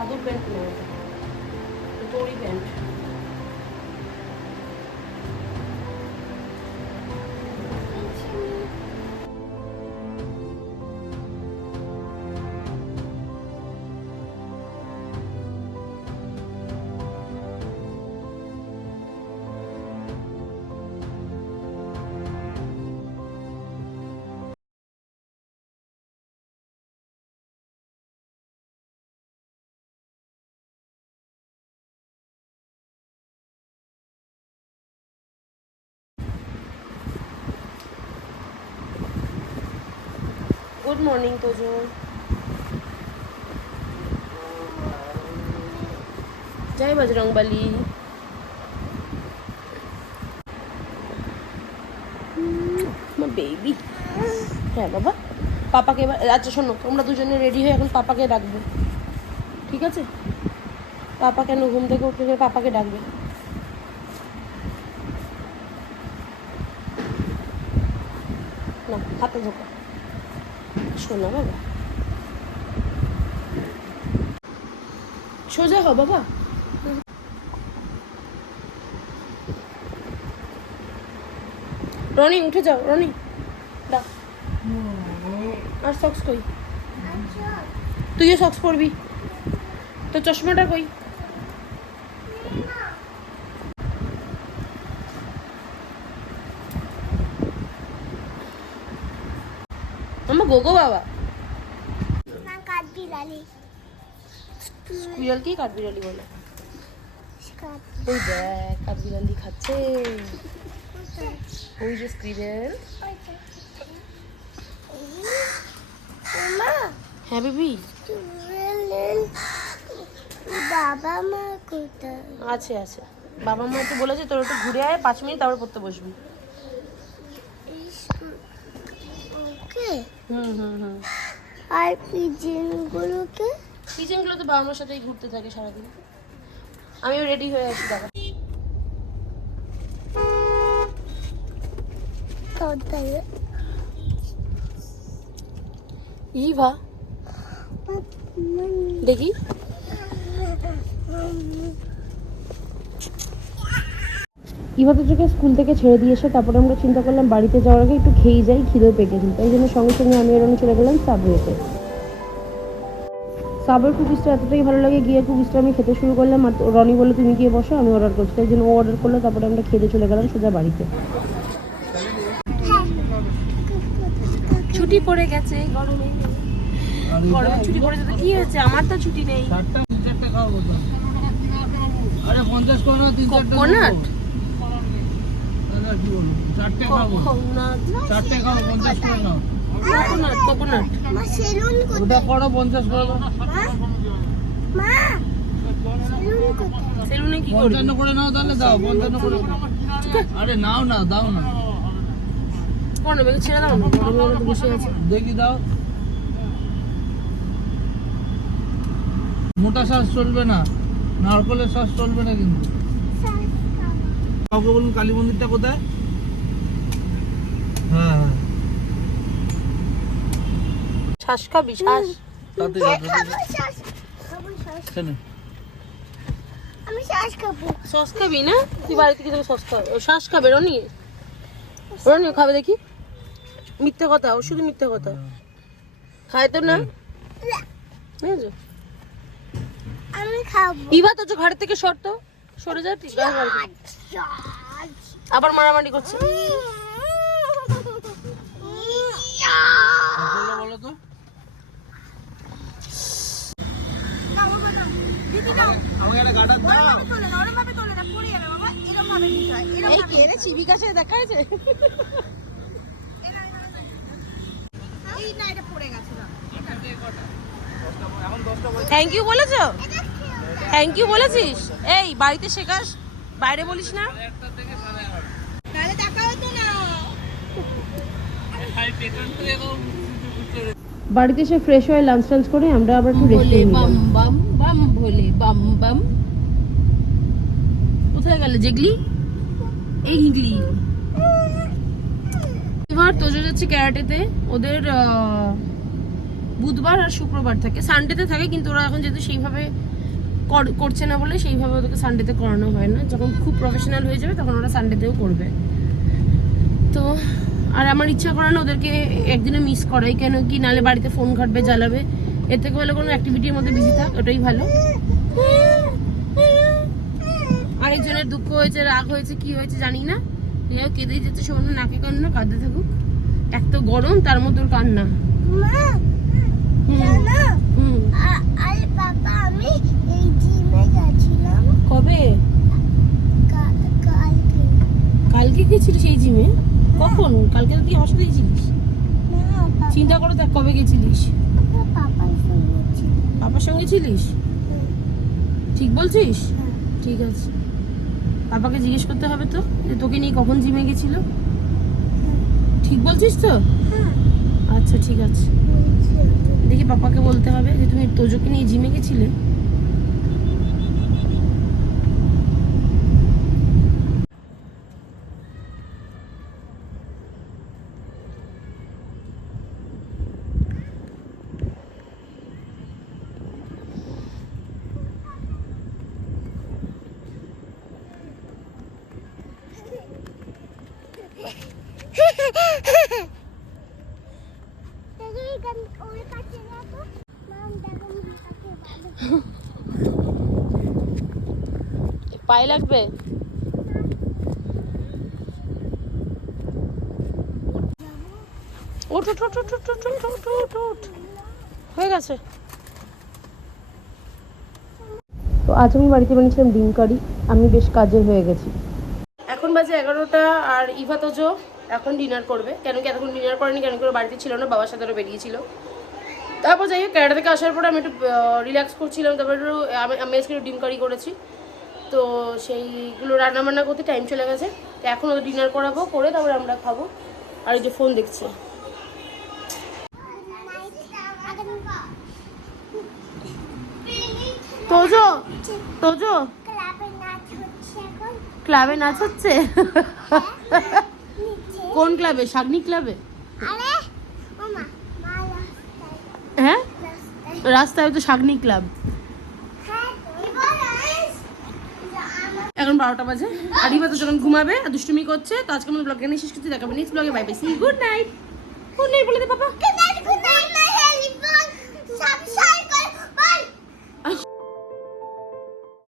দাদুর প্যান্ট কিনে গেছে প্যান্ট। গুড মর্নিং তোজো জয় বজরংবলী বেবি হ্যাঁ বাবা। পাপাকে এবার আচ্ছা শোনো, তোমরা দুজনে রেডি হয়ে এখন পাপাকে ডাকবে। ঠিক আছে? পাপা কেন ঘুম থেকে উঠে পাপাকে ডাকবে? না, হাতে ধোকা শোনা বাবা সোজা হ, বাবা। রনি, উঠে যাও, রনি। আর সক্স কই? তুইও সক্স পরবি। তো চশমাটা কই? গোগো বাবা। বিড়াল কি কাঠবিড়ালি বলে? ওই দেখ কাঠবিড়ালি খাচ্ছে। ওই যে স্ক্রিনের মা। হ্যাঁ বেবি। বাবা মা কোথায়? আছে আছে। বাবা মা তো বলেছে তোর একটু ঘুরে আয় পাঁচ মিনিট তারপর পড়তে বসবি। ওকে। হুম হুম হুম। আর পিজনগুলোকে? কিচেনগুলো তো বাবা মার সাথেই ঘুরতে থাকে সারাদিন। আমিও রেডি হয়ে আছি দাদা ইভা দেখি। ইভা তো স্কুল থেকে ছেড়ে দিয়ে এসে তারপরে আমরা চিন্তা করলাম বাড়িতে যাওয়ার আগে একটু খেয়ে যাই খিদেও পেটেছি তাই জন্য সঙ্গে সঙ্গে আমি এরকম চলে গেলাম সাবওয়েতে। সাবের কুকিজটা এতটাই ভালো লাগে গিয়ে কুকিজটা আমি খেতে শুরু করলাম। আর রনি বলে তুমি গিয়ে বসো আমি অর্ডার করছি। তাই জন্য ও অর্ডার করল তারপরে আমরা খেতে চলে গেলাম সোজা বাড়িতে। ছুটি পড়ে গেছে গরমে। গরমে ছুটি পড়ে যেতে কি হয়েছে? আমার তো ছুটি নেই। আরে কি বলব চারটে খাব চারটে খাব পঞ্চাশ করে নাও। কোকোনাট কোকোনাট মা সেলুন কোথায় ওটা করো পঞ্চাশ করে দাও মা সেলুন কোথায় সেলুনে কি পঞ্চান্ন করে নাও তাহলে দাও পঞ্চান্ন করে আরে নাও না দাও না। বেগে ছেড়ে দাও না গরমে বসে আছে। দেখি দাও। মোটা শ্বাস চলবে না নারকলের শ্বাস চলবে না কিন্তু। কাউকে বলুন কালী মন্দিরটা কোথায়? হ্যাঁ হ্যাঁ। শ্বাস খাবি শ্বাস খাব খাব। না? তুই বাড়ি থেকে তোকে খাবে। ও শ্বাস খাবে রনি? রনি খাবে দেখি। মিথ্যে কথা ও শুধু মিথ্যে কথা। খায় তো না? বুঝেছ? আমি খাব। ইভা তো যে থেকে সর তো সরে যা ঠিক আছে শ্বাস আবার মারামারি করছে। থ্যাংক ইউ বলেছ? থ্যাংক ইউ বলেছিস? এই বাড়িতে শেখাস? বাইরে বলিস না। বাড়িতে এসে ফ্রেশ হয়ে লাঞ্চ টাঞ্চ করে আমরা আবার একটু রেস্ট নিলাম। বাম বাম ভোলে বাম বাম। কোথায় গেলে জেগলি? এই হিগলি এবার তোজো যাচ্ছে ক্যারাটেতে। ওদের আহ, বুধবার আর শুক্রবার থাকে। সানডেতে থাকে কিন্তু ওরা এখন যেহেতু সেইভাবে করছে না বলে সেইভাবে ওদেরকে সানডেতে করানো হয় না। যখন খুব প্রফেশনাল হয়ে যাবে, তখন ওরা সানডেতেও করবে। তো, আর আমার ইচ্ছা করে না ওদেরকে একদিনে মিস করাই। কেন কি নালে বাড়িতে ফোন ঘাটবে, জ্বালাবে। এর থেকে ভালো কোনো অ্যাক্টিভিটির মধ্যে বিজি থাক, ওটাই ভালো। আরেকজনের দুঃখ হয়েছে, রাগ হয়েছে, কি হয়েছে জানি না। কেঁদেই যেতে শোনো নাকে কান্না, কাঁদতে থাকুক। এক তো গরম, তার মধ্যে কান্না মা হুম, জানো হুম। আ- আরে বাবা আমি এই জিমে গেছিলাম কবে কা- কালকে কালকে সেই জিমে কখন? কালকে তো তুই হাসতে দিয়েছিলিস না চিন্তা করো দেখ কবে গেছিলিস। পাপার সঙ্গে ছিলিস? ঠিক বলছিস। ঠিক আছে। পাপাকে জিজ্ঞেস করতে হবে তো যে তোকে নিয়ে কখন জিমে গেছিল? ঠিক বলছিস তো? আচ্ছা ঠিক আছে। দেখি পাপাকে বলতে হবে যে তুমি তোজোকে নিয়ে জিমে গেছিলে দেখো এখান ওর কাছে দেখো মাম দেখো মার কাছে ভালো পায়ে লাগবে? ওঠ ওঠ ওঠ ওঠ ওঠ ওঠ ওঠ ওঠ হয়ে গেছে। তো আজ আমি বাড়িতে বানিয়েছিলাম ডিম কারি। আমি বেশ কাজের হয়ে গেছি। এখন বাজে এগারোটা আর ইভা তোজো এখন ডিনার করবে। কেন কি এতক্ষণ ডিনার করেনি? কেন করে বাড়িতে ছিল না? বাবার সাথে বেরিয়েছিল। তারপর যাই হোক ক্যানাডা থেকে আসার পরে আমি একটু রিল্যাক্স করছিলাম তারপর একটু আমি আজকে একটু ডিম কারি করেছি। তো সেইগুলো রান্না বান্না করতে টাইম চলে গেছে। তো এখন ওদের ডিনার করাবো করে তারপরে আমরা খাব। আর এই যে ফোন দেখছে। তোজো তোজো। ক্লাবে নাচ হচ্ছে? কোন ক্লাবে? শাগনি ক্লাবে? আরে হ্যাঁ? রাস্তায় হয়তো শাগনি ক্লাব। এখন বারোটা বাজে। আর ইভা তো যখন ঘুমাবে আর দুষ্টুমি করছে, তো আজকে আমার ব্লগে নিয়ে শেষ করতে দেখাবে নেক্সট ব্লগে bye bye see good night good night বলে দে night.